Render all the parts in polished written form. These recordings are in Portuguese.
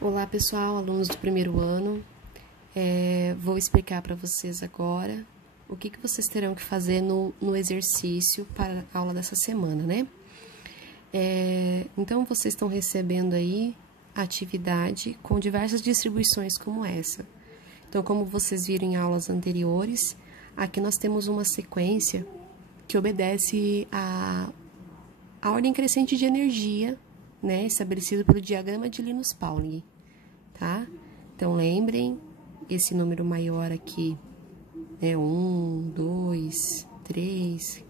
Olá pessoal, alunos do primeiro ano, vou explicar para vocês agora o que vocês terão que fazer no exercício para a aula dessa semana, né? Então, vocês estão recebendo aí a atividade com diversas distribuições como essa. Então, como vocês viram em aulas anteriores, aqui nós temos uma sequência que obedece à ordem crescente de energia, né, estabelecido pelo diagrama de Linus Pauling, tá? Então, lembrem, esse número maior aqui é 1, 2, 3,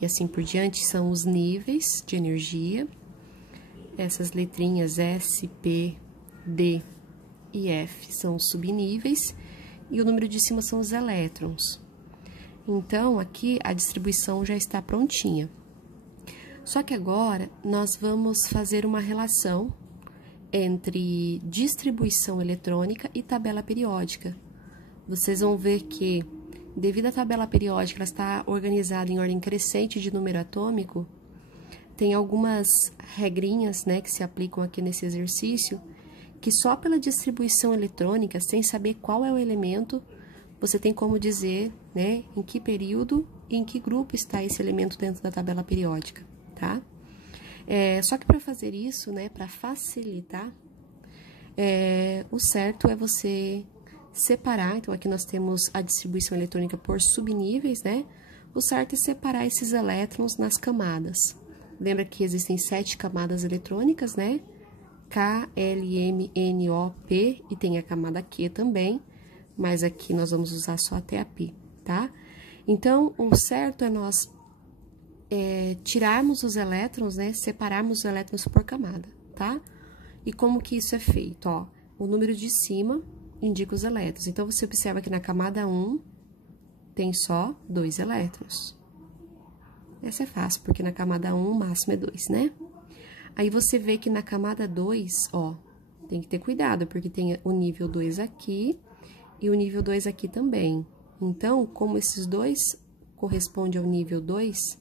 e assim por diante, são os níveis de energia. Essas letrinhas S, P, D e F são os subníveis, e o número de cima são os elétrons. Então, aqui a distribuição já está prontinha. Só que agora nós vamos fazer uma relação entre distribuição eletrônica e tabela periódica. Vocês vão ver que, devido à tabela periódica, ela está organizada em ordem crescente de número atômico, tem algumas regrinhas, né, que se aplicam aqui nesse exercício, que só pela distribuição eletrônica, sem saber qual é o elemento, você tem como dizer, né, em que período e em que grupo está esse elemento dentro da tabela periódica. Tá? Só que para fazer isso, né, para facilitar, o certo é você separar. Então, aqui nós temos a distribuição eletrônica por subníveis, né? O certo é separar esses elétrons nas camadas. Lembra que existem 7 camadas eletrônicas, né? K, L, M, N, O, P, e tem a camada Q também, mas aqui nós vamos usar só até a P, tá? Então, o certo é nós tirarmos os elétrons, né, separarmos os elétrons por camada, tá? E como que isso é feito? Ó, o número de cima indica os elétrons. Então, você observa que na camada 1 tem só 2 elétrons. Essa é fácil, porque na camada 1 o máximo é 2, né? Aí, você vê que na camada 2, ó, tem que ter cuidado, porque tem o nível 2 aqui e o nível 2 aqui também. Então, como esses dois correspondem ao nível 2,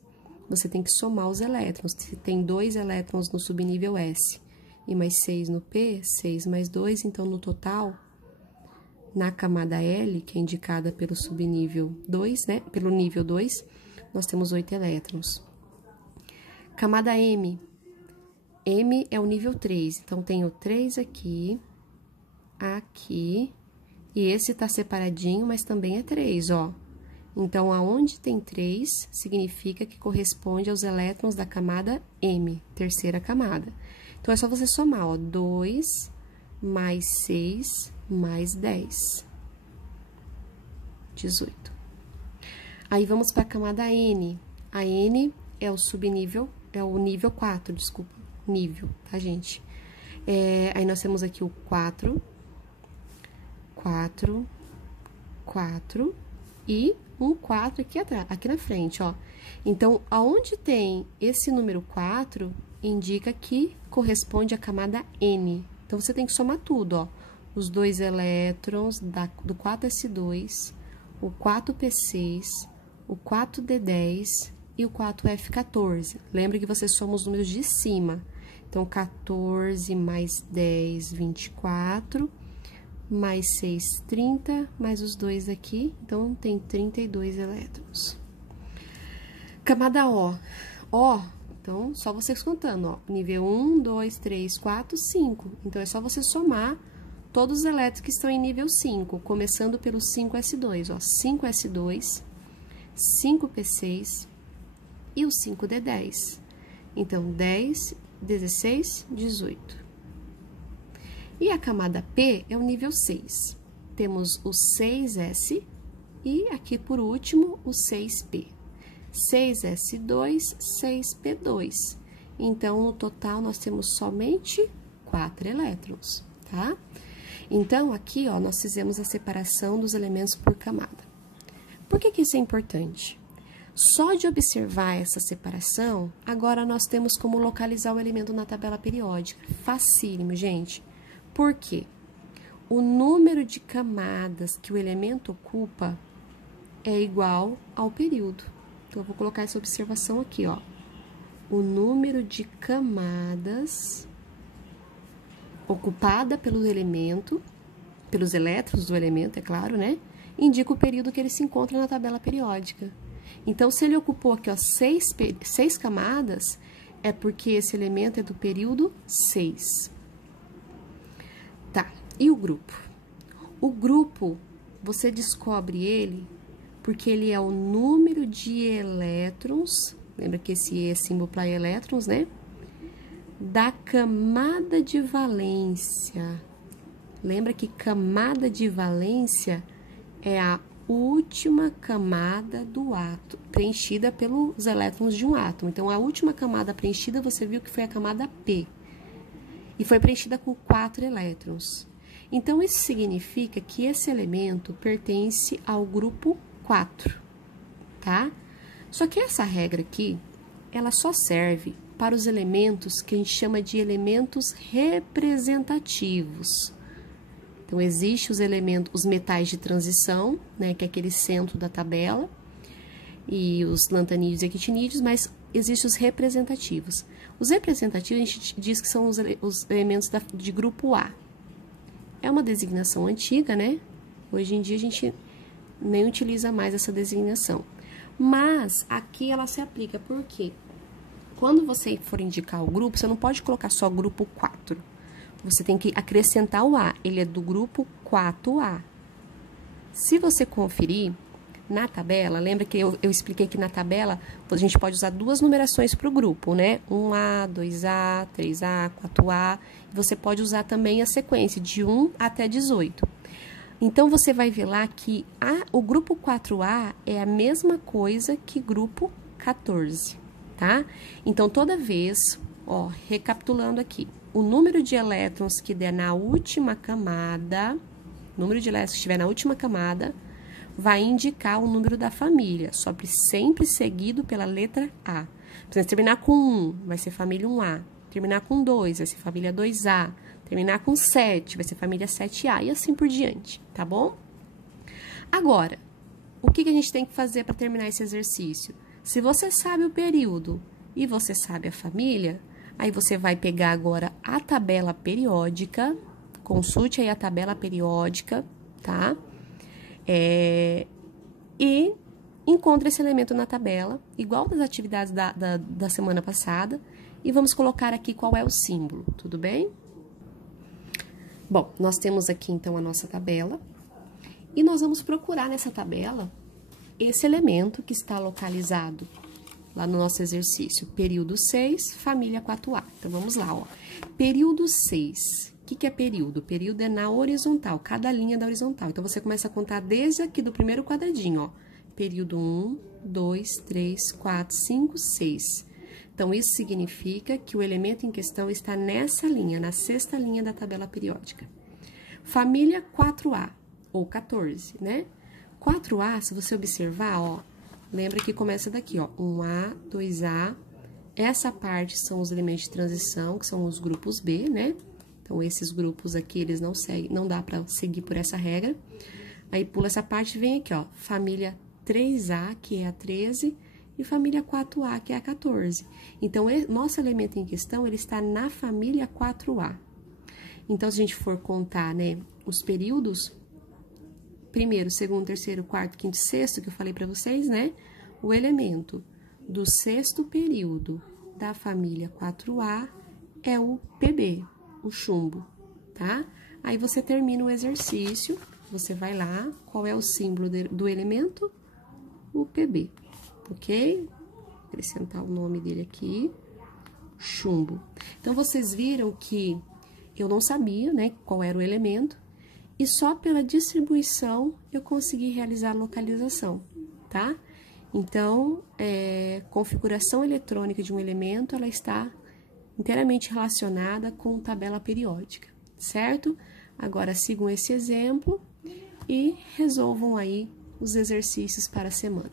você tem que somar os elétrons. Se tem 2 elétrons no subnível S e mais 6 no P, 6 mais 2, então no total, na camada L, que é indicada pelo subnível 2, né, pelo nível 2, nós temos 8 elétrons. Camada M. M é o nível 3, então tenho 3 aqui, aqui, e esse tá separadinho, mas também é 3, ó. Então, aonde tem 3, significa que corresponde aos elétrons da camada M, terceira camada. Então, é só você somar, ó, 2 mais 6 mais 10. 18. Aí, vamos para a camada N. A N é o subnível, é o nível 4, desculpa, nível, tá, gente? Aí, nós temos aqui o 4, 4, 4 e um 4 aqui atrás, aqui na frente, ó. Então, aonde tem esse número 4, indica que corresponde à camada N. Então, você tem que somar tudo, ó. Os 2 elétrons do 4s2, o 4p6, o 4d10 e o 4f14. Lembra que você soma os números de cima. Então, 14 mais 10, 24... mais 6, 30, mais os 2 aqui, então tem 32 elétrons. Camada O. O, então, só vocês contando, ó, nível 1, 2, 3, 4, 5. Então, é só você somar todos os elétrons que estão em nível 5, começando pelo 5s2, ó, 5s2, 5p6 e o 5d10. Então, 10, 16, 18. E a camada P é o nível 6. Temos o 6S e aqui, por último, o 6P. 6S2, 6P2. Então, no total, nós temos somente 4 elétrons, tá? Então, aqui, ó, nós fizemos a separação dos elementos por camada. Por que isso é importante? Só de observar essa separação, agora nós temos como localizar o elemento na tabela periódica. Facílimo, gente. Por quê? O número de camadas que o elemento ocupa é igual ao período. Então, eu vou colocar essa observação aqui, ó. O número de camadas ocupada pelo elemento, pelos elétrons do elemento, é claro, né? Indica o período que ele se encontra na tabela periódica. Então, se ele ocupou aqui, ó, 6 camadas, é porque esse elemento é do período 6. Tá, e o grupo? O grupo, você descobre ele porque ele é o número de elétrons, lembra que esse E é símbolo para elétrons, né? Da camada de valência. Lembra que camada de valência é a última camada do átomo, preenchida pelos elétrons de um átomo. Então, a última camada preenchida, você viu que foi a camada P. E foi preenchida com 4 elétrons. Então, isso significa que esse elemento pertence ao grupo 4, tá? Só que essa regra aqui, ela só serve para os elementos que a gente chama de elementos representativos. Então, existem os elementos, os metais de transição, né, que é aquele centro da tabela, e os lantanídeos e actinídeos, mas existem os representativos. Os representativos, a gente diz que são os elementos de grupo A. É uma designação antiga, né? Hoje em dia, a gente nem utiliza mais essa designação. Mas, aqui ela se aplica, por quê? Quando você for indicar o grupo, você não pode colocar só grupo 4. Você tem que acrescentar o A, ele é do grupo 4A. Se você conferir na tabela, lembra que eu expliquei que na tabela a gente pode usar 2 numerações para o grupo, né? 1A, 2A, 3A, 4A. Você pode usar também a sequência de 1 até 18. Então, você vai ver lá que o grupo 4A é a mesma coisa que grupo 14, tá? Então, toda vez, ó, recapitulando aqui, o número de elétrons que der na última camada, o número de elétrons que estiver na última camada, vai indicar o número da família, sempre seguido pela letra A. Se terminar com 1, vai ser família 1A. Terminar com 2, vai ser família 2A. Terminar com 7, vai ser família 7A. E assim por diante, tá bom? Agora, o que a gente tem que fazer para terminar esse exercício? Se você sabe o período e você sabe a família, aí você vai pegar agora a tabela periódica, consulte aí a tabela periódica, tá? E encontre esse elemento na tabela, igual das atividades da semana passada, e vamos colocar aqui qual é o símbolo, tudo bem? Bom, nós temos aqui então a nossa tabela, e nós vamos procurar nessa tabela esse elemento que está localizado lá no nosso exercício, período 6, família 4A. Então, vamos lá, ó. Período 6. O que é período? Período é na horizontal, cada linha da horizontal. Então, você começa a contar desde aqui do primeiro quadradinho, ó. Período 1, 2, 3, 4, 5, 6. Então, isso significa que o elemento em questão está nessa linha, na 6ª linha da tabela periódica. Família 4A, ou 14, né? 4A, se você observar, ó, lembra que começa daqui, ó, 1A, 2A, essa parte são os elementos de transição, que são os grupos B, né? Então, esses grupos aqui, eles não seguem, não dá para seguir por essa regra. Aí, pula essa parte e vem aqui, ó, família 3A, que é a 13, e família 4A, que é a 14. Então, nosso elemento em questão, ele está na família 4A. Então, se a gente for contar, né, os períodos, primeiro, segundo, terceiro, quarto, quinto e sexto, que eu falei para vocês, né? O elemento do 6º período da família 4A é o PB, o chumbo, tá? Aí, você termina o exercício, você vai lá, qual é o símbolo do elemento? O PB, ok? Vou acrescentar o nome dele aqui, chumbo. Então, vocês viram que eu não sabia, né, qual era o elemento, e só pela distribuição eu consegui realizar a localização, tá? Então, configuração eletrônica de um elemento, ela está inteiramente relacionada com tabela periódica, certo? Agora, sigam esse exemplo e resolvam aí os exercícios para a semana.